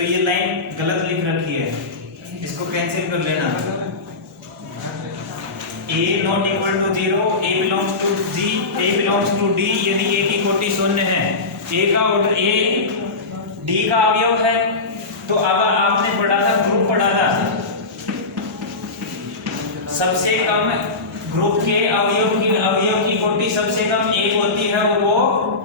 तो ये लाइन गलत लिख रखी है, इसको कैंसिल कर लेना। a not equal to 0, a belongs to g, a belongs to d, यदि a की कोटि शून्य है, a का ऑर्डर a d का अवयव है। तो अब आपने पढ़ा था, ग्रुप पढ़ा था, सबसे कम ग्रुप के अवयव की कोटि सबसे कम एक होती है और वो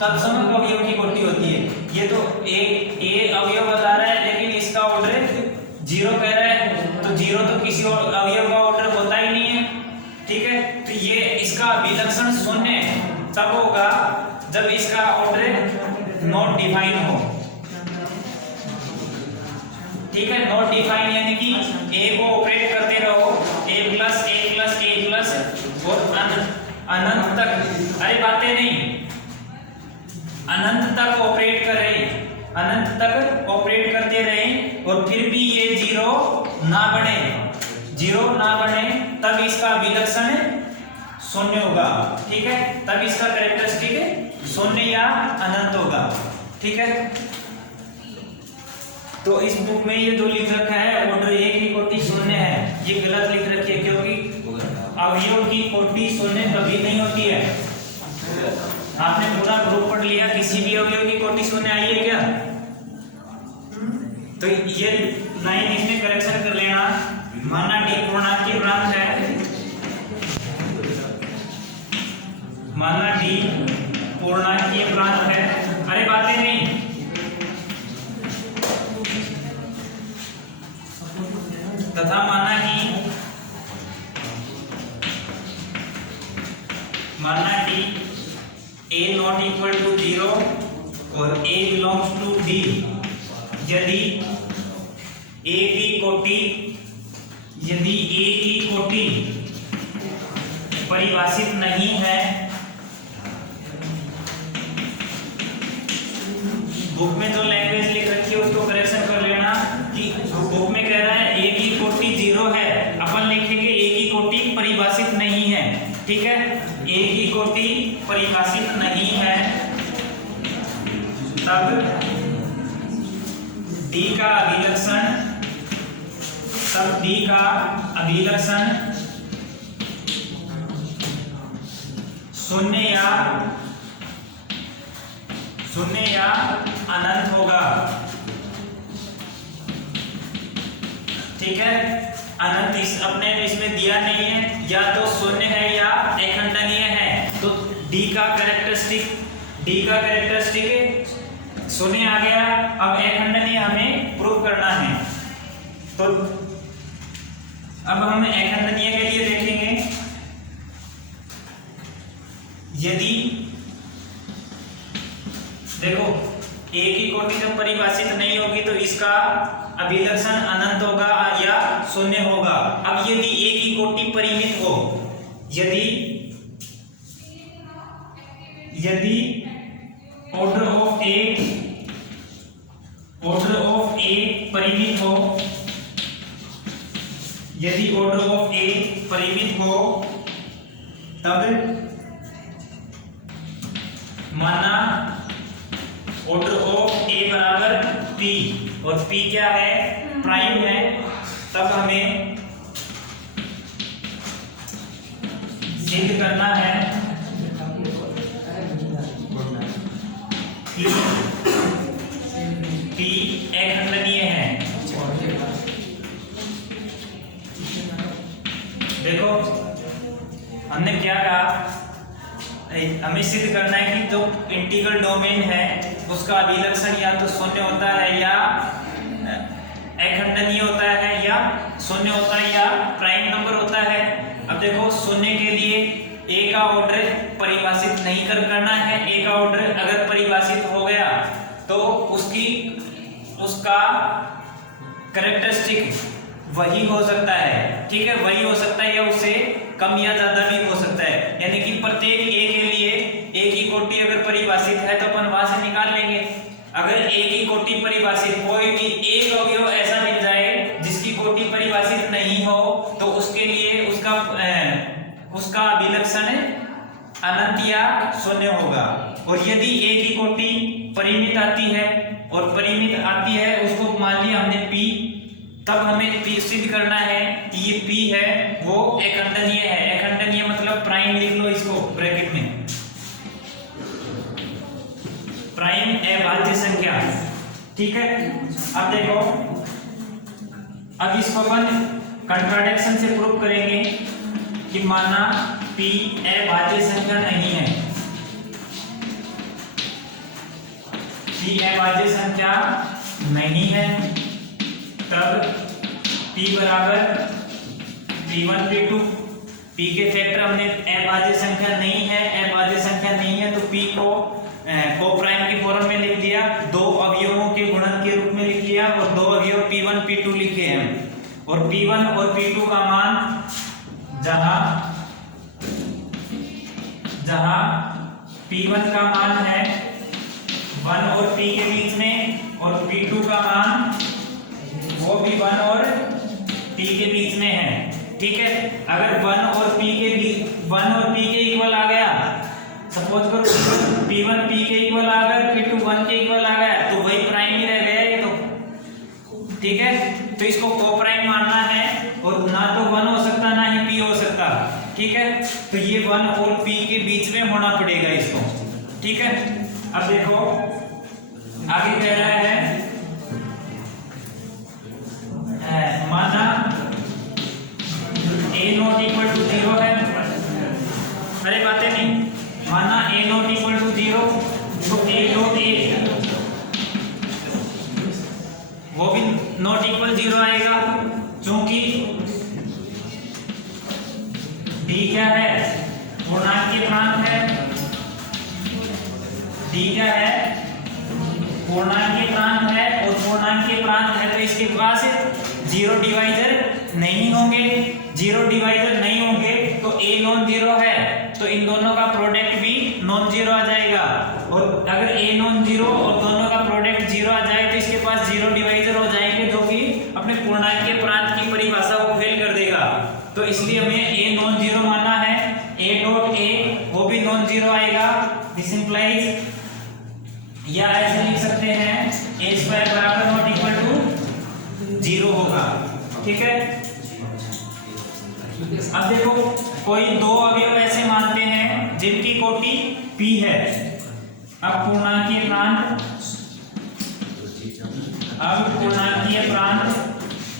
तत्समक अवयव की कोटि होती है। ये तो ए अवयव बता रहा है लेकिन इसका ऑर्डर 0 कह रहा है, तो 0 तो किसी और अवयव का ऑर्डर होता ही नहीं है, ठीक है। तो ये इसका विलक्षण शून्य तब होगा जब इसका ऑर्डर नॉट डिफाइन हो, ठीक है। नॉट डिफाइन यानी कि a को ऑपरेट करते रहो, a plus a plus a plus और अनंत तक, अरे बातें नहीं, अनंत तक ऑपरेट कर रहे, अनंत तक ऑपरेट करते रहे और फिर भी ये 0 ना बढ़े, 0 ना बढ़े, तब इसका विलक्षण शून्य होगा, ठीक है। तब इसका कैरेक्टरिस्टिक शून्य या अनंत होगा, ठीक है। तो इस बुक में ये जो लिख रखा है ऑर्डर ए की कोटि शून्य है, ये गलत लिख रखी है, क्योंकि अवयव की कोटि शून्य कभी नहीं होती है। आपने पूरा ग्रुप पढ़ लिया, किसी भी अवयव की कोटि शून्य आई है क्या? तो ये लाइन इसमें करेक्शन कर लेना। माना डी पूर्णांक की प्रांत है, माना डी पूर्णांकीय प्रांत है, अरे बातें नहीं, तथा माना कि a नॉट इक्वल टू 0 और a बिलोंग्स टू d, यदि a की कोटि परिभाषित नहीं है, बुक में जो लैंग्वेज लिख रखी है उसको करेक्शन कर लेना कि बुक में कह रहा है a की कोटि 0 है, अपन लिखेंगे a की कोटि परिभाषित नहीं है, ठीक है। a की कोटि परिभाषित नहीं है, तब d का अभिलक्षण शून्य या अनंत होगा, ठीक है। अनंत अपने इसमें दिया नहीं है, या तो शून्य है या अखंडनीय है। तो d का कैरेक्टरिस्टिक शून्य आ गया, अब अखंडनीय हमें प्रूव करना है। तो अब हम अखंडनीय के लिए देखेंगे, यदि देखो a की कोटि जब परिभाषित नहीं होगी तो इसका अभिलक्षण अनंत होगा या शून्य होगा। अब यदि a की कोटि परिमित हो, यदि ऑर्डर ऑफ a परिमित हो, यदि ऑर्डर ऑफ a परिमित हो, तब माना ऑर्डर ऑफ a बराबर p और p क्या है? प्राइम है, तब हमें सिद्ध करना है कि p अखंडनीय है। देखो हमने क्या कहा, हमें सिद्ध करना है कि जो इंटीग्रल डोमेन है उसका अभिलक्षण या तो शून्य होता है या अखंडनीय होता है, या शून्य होता है या प्राइम नंबर होता है। अब देखो शून्य के लिए a का ऑर्डर परिभाषित नहीं करना है, a का ऑर्डर अगर परिभाषित हो गया तो उसका कैरेक्टरिस्टिक वही हो सकता है, ठीक है, वही हो सकता है या उससे कम या ज्यादा भी हो सकता है। यानी कि प्रत्येक a के लिए a की कोटि अगर परिभाषित है तो अपन वहां से निकाल लेंगे। अगर a की कोटि परिभाषित, कोई भी एक अवयव ऐसा मिल जाए जिसकी कोटि परिभाषित नहीं हो, तो उसके लिए उसका अभिलक्षण अनंत या शून्य होगा। और यदि a की कोटि परिमित आती है और परिमित आती है उसको मान लिया हमने P, तब हमें P सिद्ध करना है कि ये P है वो एकखंडनीय है। एकखंडनीय मतलब प्राइम लिख लो इसको ब्रैकेट में, प्राइम अभाज्य संख्या। ठीक है, अब देखो, अब इसको अपन कंट्राडिक्शन से प्रूव करेंगे कि माना P अभाज्य संख्या नहीं है, P अभाज्य संख्या नहीं है, तब P बराबर P1 P2, P के फैक्टर हमने अभाज्य संख्या नहीं है, अभाज्य संख्या नहीं है तो P को कोप्राइम के फॉर्म में लिख दिया, दो अवयवों के गुणन के रूप में लिख लिया और दो अवयव P1 P2 लिखे हैं। और P1 और P2 का मान जहां P1 का मान है 1 और P के बीच में और P2 का मान वो भी 1 और P के बीच में है। ठीक है, अगर 1 और P के इक्वल आ गया, सपोज करो P1 P के इक्वल आ गया, P2 1 के इक्वल आ गया, तो वही प्राइम ही रह गया ये तो। ठीक है, तो इसको कोप्राइम मानना है और ना तो 1 हो सकता ना ही P हो सकता। ठीक है, तो ये 1 और P के बीच में होना पड़ेगा इसको। ठीक है, अब देखो आगे कह रहा है माना A नॉट इक्वल टू 0 है, अरे बातें नहीं, माना A नॉट इक्वल टू 0 तो A डॉट A वो भी नॉट इक्वल 0 आएगा, क्योंकि D क्या है, पूर्णांक के प्रांत है, D क्या है, पूर्णांक के प्रांत है, और पूर्णांक के प्रांत है तो इसके पास 0 डिवाइजर नहीं होंगे, 0 डिवाइजर नहीं होंगे तो A नॉन जीरो है, तो इन दोनों का प्रोडक्ट भी नॉन जीरो आ जाएगा। और अगर A नॉन जीरो और दोनों का प्रोडक्ट 0 आ जाए तो इसके पास 0 डिवाइजर हो जाएंगे, जो कि अपने पूर्णांक के प्रांत की परिभाषा को फेल कर देगा। तो इसलिए हमें A नॉन जीरो मानना है, A डॉट A वो भी नॉन जीरो आएगा। दिस इंप्लाइज, या ऐसे लिख सकते हैं A स्क्वायर बराबर नॉट इक्वल टू 0 होगा। ठीक है, अब देखो कोई दो अवयव ऐसे मानते हैं जिनकी कोटि P है। अब पूर्णांकीय प्रांत,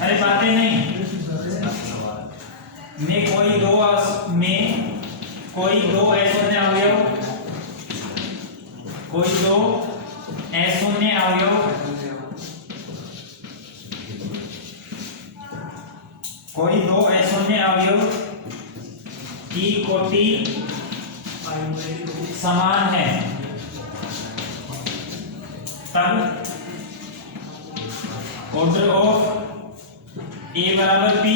अरे बातें नहीं, में कोई दो अशून्य अवयव, कोई दो अशून्य अवयव की कोटि समान है, तब ऑर्डर ऑफ A बराबर P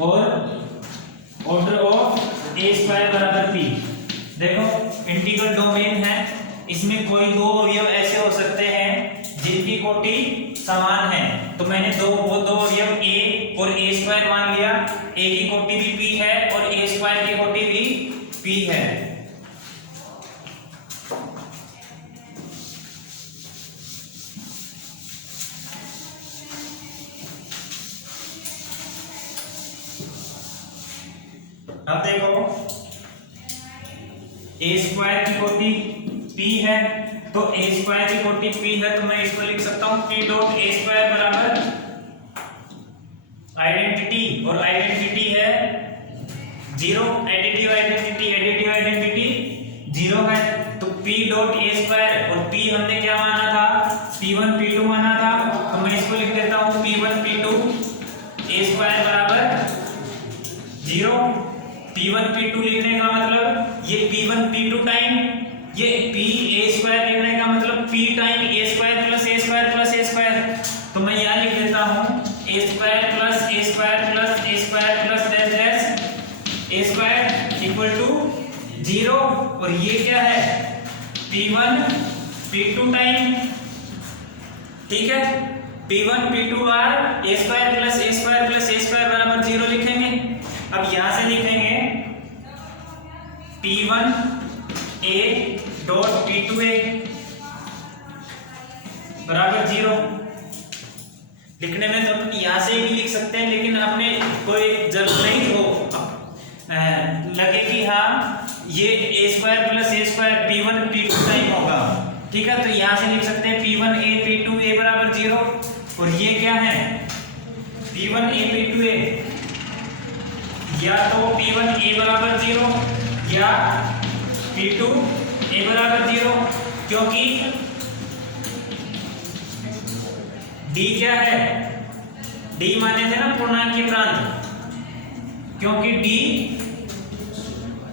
और ऑर्डर ऑफ A स्क्वायर बराबर P। देखो इंटीग्रल डोमेन है, इसमें कोई दो अवयव ऐसे हो सकते हैं जिनकी कोटि समान है, तो मैंने वो दो अवयव A और A स्क्वायर मान लिया। A की कोटि भी P है और A स्क्वायर की कोटि भी P है। अब देखो A स्क्वायर की कोटि P है, तो A स्क्वायर की कोटि P है, तो मैं इसको लिख सकता हूं P डॉट A स्क्वायर बराबर आइडेंटिटी, और आइडेंटिटी है 0, एडिटिव आइडेंटिटी 0 है, तो P डॉट A स्क्वायर, और P हमने क्या माना था, P1 P2 माना था, तो मैं इसको लिख देता हूं P1 P2 A स्क्वायर बराबर 0। P1 P2 लिखने का मतलब ये P1 P2 टाइम ये P A स्क्वायर लिखने का मतलब P time A square plus A square plus A square, तो मैं यहाँ लिख देता हूँ A square plus A square plus A square plus dash dash A square equal to 0। और ये क्या है, P1 P2 टाइम, ठीक है, P1 P2 bar A square plus A square plus A square बराबर 0 लिखेंगे। अब यहां से लिखेंगे P1 A dot P2 A, बराबर 0। लिखने में तो अपन यहाँ से भी लिख सकते हैं, लेकिन आपने कोई जरूरत नहीं हो लगे कि हाँ ये a² + a² p1 p2 time होगा, ठीक है। तो यहाँ से लिख सकते हैं p1a p2a बराबर 0, और ये क्या है p1a p2a, या तो p1a बराबर 0 या p2a बराबर 0, क्योंकि d क्या है, d माने थे ना पूर्णांकीय प्रांत, क्योंकि d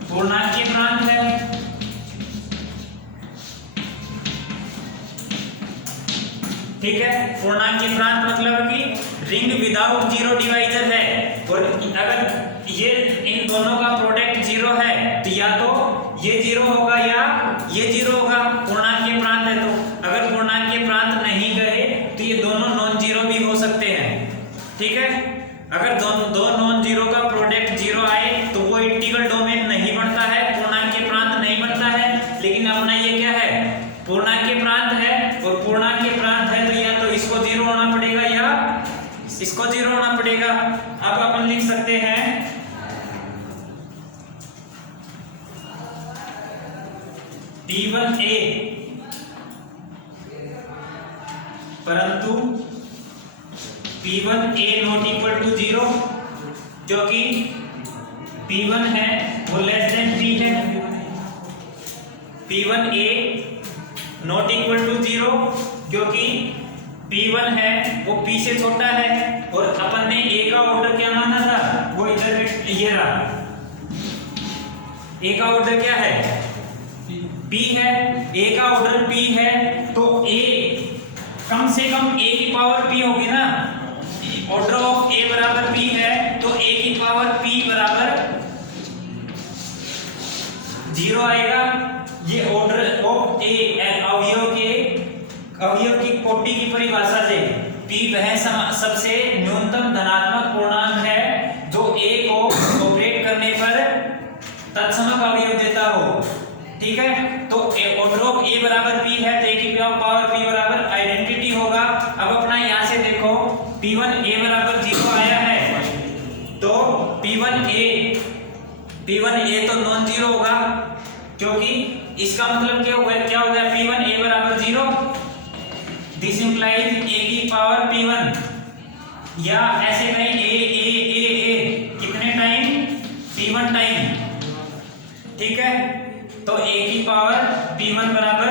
पूर्णांकीय प्रांत है, ठीक है। पूर्णांकीय प्रांत मतलब कि रिंग विदाउट जीरो डिवाइजर है, और अगर ये इन दोनों का प्रोडक्ट 0 है तो या तो ये 0 होगा या ये 0 होगा, पूर्णांकीय प्रांत है। तो अगर पूर्णांकीय प्रांत नहीं गए तो ये दोनों नॉन जीरो भी हो सकते हैं, ठीक है। अगर दो नॉन जीरो का प्रोडक्ट 0 आए तो वो इंटीग्रल डोमेन नहीं बनता है, पूर्णांकीय प्रांत नहीं बनता है। लेकिन अपना ये क्या है, पूर्णांकीय प्रांत है, और पूर्णांकीय प्रांत है तो या तो इसको 0 होना पड़ेगा या इसको 0 होना पड़ेगा। अब अपन लिख सकते हैं p1a, परंतु p1a नॉट इक्वल टू 0, क्योंकि p1 है वो लेस देन p है। p1a नॉट इक्वल टू 0 क्योंकि p1 है वो p से छोटा है, और अपन ने a का ऑर्डर क्या माना था, वो इधर ये रहा, a का ऑर्डर क्या है p है, a का ऑर्डर p है, तो a कम से कम a की पावर p होगी ना, ऑर्डर ऑफ a बराबर p है, तो a की पावर p बराबर 0 आएगा। ये ऑर्डर ऑफ a अवयव की कोटि की परिभाषा से p वह सबसे न्यूनतम धनात्मक पूर्णांक है जो a को ऑपरेट करने पर तत्समक अवयव देता हो, ठीक है। तो ऑर्डर ऑफ a बराबर p है, तो a की पावर p बराबर आइडेंटिटी होगा। अब अपना यहाँ से देखो p1a बराबर 0 आया है, तो p1a तो नॉन जीरो होगा, क्योंकि इसका मतलब क्या हो गया p1a बराबर 0, दिस इंप्लाइज a की पावर p1, या ऐसे कहीं a कितने टाइम, p1 टाइम, ठीक है। तो a की पावर p1 बराबर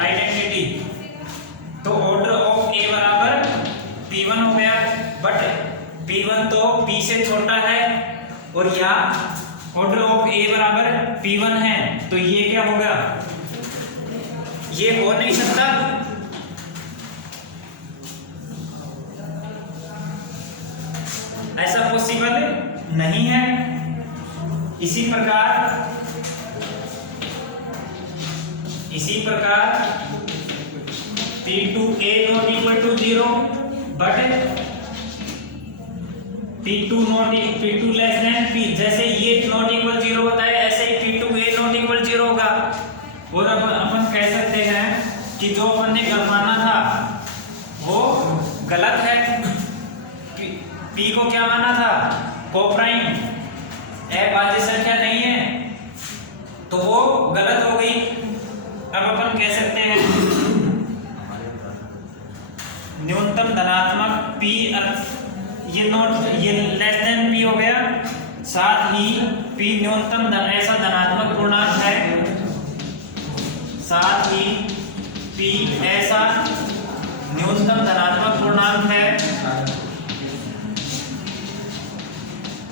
आइडेंटिटी, तो ऑर्डर ऑफ a बराबर p1 हो गया, बट p1 तो p से छोटा है, और यहाँ ऑर्डर ऑफ a बराबर p1 है, तो ये क्या होगा, ये हो नहीं सकता। ऐसा पॉसिबल नहीं है। इसी प्रकार p2a not equal to 0, but p2 less than p, जैसे ये नॉट इक्वल 0 होता है, ऐसे ही p2a नॉट इक्वल 0 होगा। और अब अपन कह सकते हैं कि जो अपन ने माना था वो गलत है। p को क्या माना था, कोप्राइम, अभाज्य संख्या नहीं है, तो वो गलत हो गई। अब अपन कह सकते हैं न्यूनतम धनात्मक p, ये लेस देन p हो गया, साथ ही p न्यूनतम ऐसा धनात्मक पूर्णांक है, साथ ही p ऐसा न्यूनतम धनात्मक पूर्णांक है,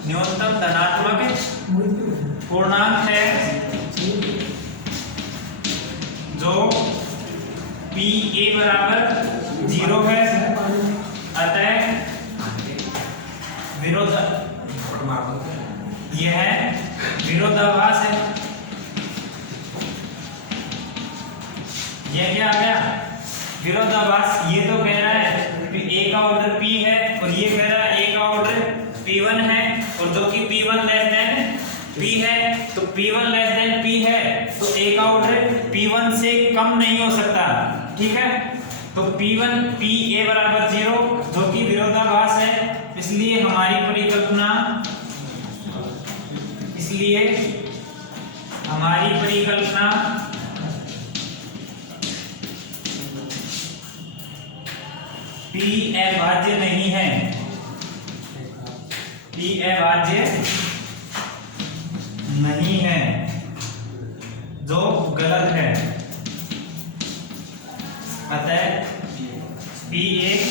न्यूनतम धनात्मक पूर्णांक है जो pa बराबर 0 है, अतः यह विरोधाभास है। यह क्या आ गया, विरोधाभास। ये तो कह रहा है a का ऑर्डर p है, और ये कह रहा है a का ऑर्डर p1 है, और जो कि p1 लेस देन p है, तो p1 लेस देन p है, तो a का ऑर्डर p1 से कम नहीं हो सकता, ठीक है। तो P1 PA बराबर 0 जो कि विरोधाभास है, इसलिए हमारी परिकल्पना P अभाज्य नहीं है, P अभाज्य नहीं है, जो गलत है। अतः P एक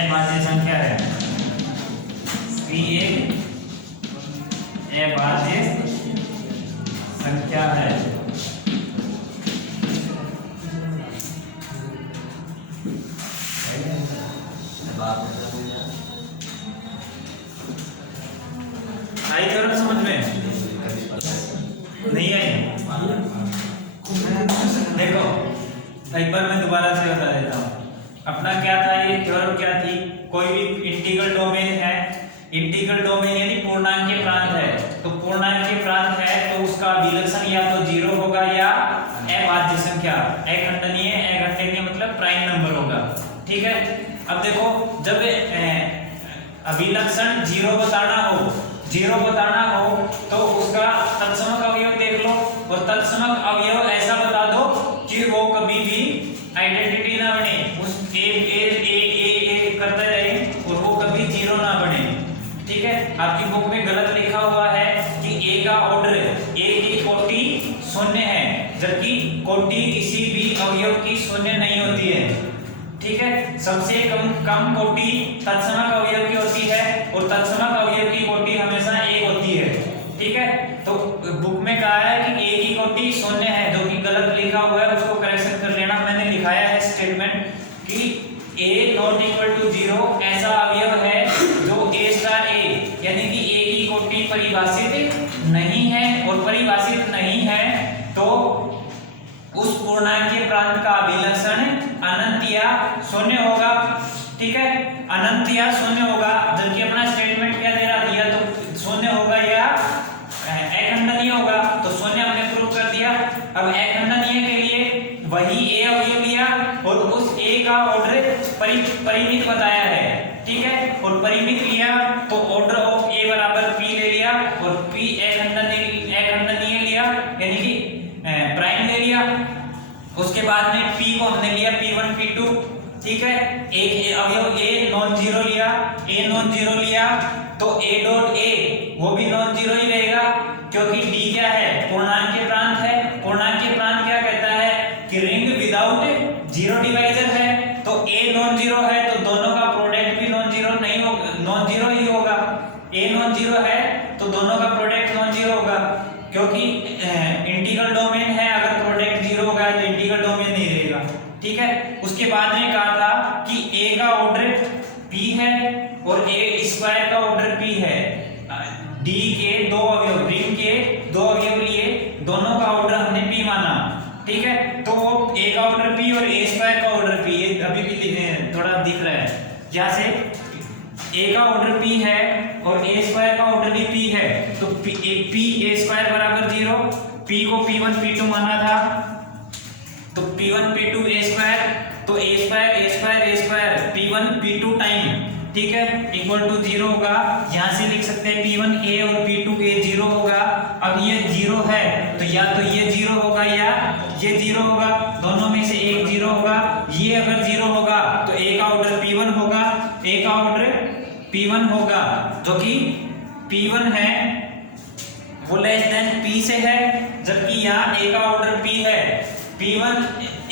अभाज्य संख्या है, P एक अभाज्य संख्या है। आई करो समझ में? नहीं आई? देखो एक बार मैं दोबारा से बता देता हूँ। अपना क्या था, ये थ्योरम क्या थी, कोई भी इंटीग्रल डोमेन है, इंटीग्रल डोमेन यानी पूर्णांक के प्रांत है, तो पूर्णांक के प्रांत है तो उसका विलक्षण या तो 0 होगा या अभाज्य संख्या, अखंडनीय, अखंडनीय मतलब प्राइम नंबर होगा। ठीक है, अब देखो जब अभिलक्षण 0 बताना हो तो उसका तत्समक अवयव देख लो, और तत्समक अवयव ऐसा बता दो कि वो कभी भी आइडेंटिटी ना बने, उस ए करते रहे और वो कभी 0 ना बने। ठीक है, आपकी बुक में गलत लिखा हुआ है कि ए का ऑर्डर, ए की कोटि 0 है, जबकि कोटि किसी भी अवयव की 0 नहीं होती है। ठीक है, सबसे कम कोटि तत्समक अवयव की होती है और तत्समक अवयव की कोटि हमेशा 1 होती है। ठीक है, तो बुक में कहा है कि ए की कोटि 0 है, जो कि गलत लिखा हुआ है, उसको करेक्शन कर लेना। मैंने लिखाया है स्टेटमेंट कि a नॉट इक्वल टू 0 ऐसा अवयव है जो a स्टार a यानी कि a की कोटि परिभाषित नहीं है, और परिभाषित नहीं है तो उस पूर्णांक के प्रांत का अभिलक्षण अनंत या 0 होगा। ठीक है, अनंत या 0 होगा, जबकि अपना स्टेटमेंट क्या दे रहा दिया, तो 0 होगा या अखंडनीय होगा, तो 0 हमने प्रूव कर दिया। अब अखंडनीय के लिए वही a अवयव लिया और उस a का ऑर्डर परिमित बताया है। ठीक है, और परिमित लिया तो ऑर्डर ऑफ a बराबर p ले लिया, और p अखंडनीय लिया यानी कि प्राइम ले लिया। उसके बाद में p को हमने लिया p1 p2। ठीक है, एक अवयव a नॉन जीरो लिया, तो a डॉट a वो भी नॉन जीरो ही रहेगा, क्योंकि d क्या है, पूर्णांक के प्रांत है। पूर्णांक के प्रांत क्या कहता है कि रिंग विदाउट जीरो डिवाइजर है, तो a नॉन जीरो है तो दोनों का प्रोडक्ट भी नॉन जीरो नहीं होगा, नॉन जीरो ही होगा। a नॉन जीरो है तो दोनों का प्रोडक्ट नॉन जीरो होगा, क्योंकि इंटीग्रल डोमेन है, अगर प्रोडक्ट 0 होगा तो इंटीग्रल डोमेन नहीं रहेगा। ठीक है, उसके बाद में कहा था कि a का ऑर्डर p है और a स्क्वायर का ऑर्डर p है। d के दो अवयव, रिंग के दो अवयव लिए, दोनों का ऑर्डर हमने p माना। ठीक है, तो वो a का ऑर्डर p और a स्क्वायर का ऑर्डर p, ये अभी भी थोड़ा दिख रहा है यहाँ से, a का ऑर्डर p है और a स्क्वायर का ऑर्डर भी p है, तो p a स्क्वायर बराबर 0, p को p1 p2 माना था, तो p1 p2 a स्क्वायर, तो a square p1 p2 time, ठीक है, इक्वल टू 0 होगा। यहाँ से लिख सकते हैं p1 a और p2 a 0 होगा। अब ये 0 है तो या तो ये 0 होगा या ये 0 होगा, दोनों में से एक 0 होगा। ये अगर 0 होगा तो a का ऑर्डर p1 होगा, a का ऑर्डर p1 होगा, जो कि p1 है वो लेस देन p से है, जबकि यहाँ a का ऑर्डर p है, p1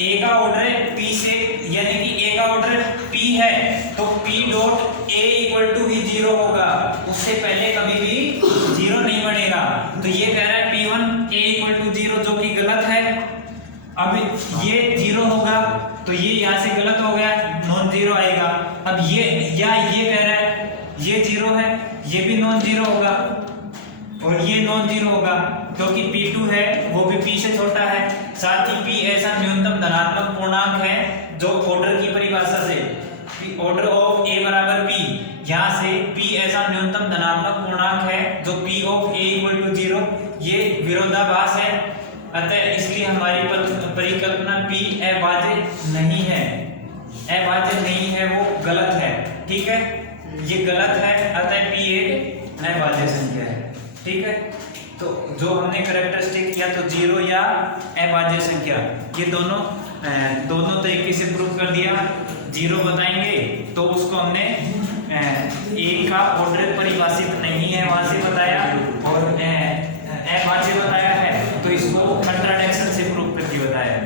a का ऑर्डर p से यानी कि a का ऑर्डर p है, तो p dot a equal to ही 0 होगा, उससे पहले कभी भी 0 नहीं बनेगा। तो ये कह रहा है p1 a इक्वल टू 0, जो कि गलत है। अब ये 0 होगा तो ये यहाँ से गलत हो गया, नॉन जीरो आएगा। अब ये कह रहा है ये 0 है, ये भी नॉन जीरो होगा और ये नॉन जीरो होगा, क्योंकि p2 है वो भी p से छोटा है। साथ ही p ऐसा न्यूनतम धनात्मक पूर्णांक है जो ऑर्डर की परिभाषा से ऑर्डर ऑफ a बराबर p, यहाँ से p ऐसा न्यूनतम धनात्मक पूर्णांक है जो p of a equal to 0, ये विरोधाभास है। अतः इसलिए हमारी परिकल्पना P अभाज्य नहीं है, अभाज्य नहीं है, वो गलत है। ठीक है, ये गलत है, अतः P एक अभाज्य संख्या है। ठीक है, तो जो हमने कैरेक्टरिस्टिक या तो 0 या अभाज्य संख्या, ये दोनों तरीके से प्रूव कर दिया। 0 बताएंगे तो उसको हमने ए का ऑर्डर परिभाषित नहीं है वहां से बताया, और अभाज्य बताया है तो इसको कंट्राडिक्शन से प्रूव करके बताया।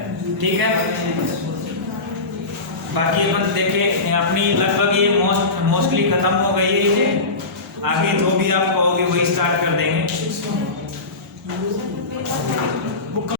ठीक है, बाकी अपन देखें, अपनी लगभग ये मोस्टली खत्म हो गई है। ये आगे जो भी आप कहोगे वही स्टार्ट कर देंगे।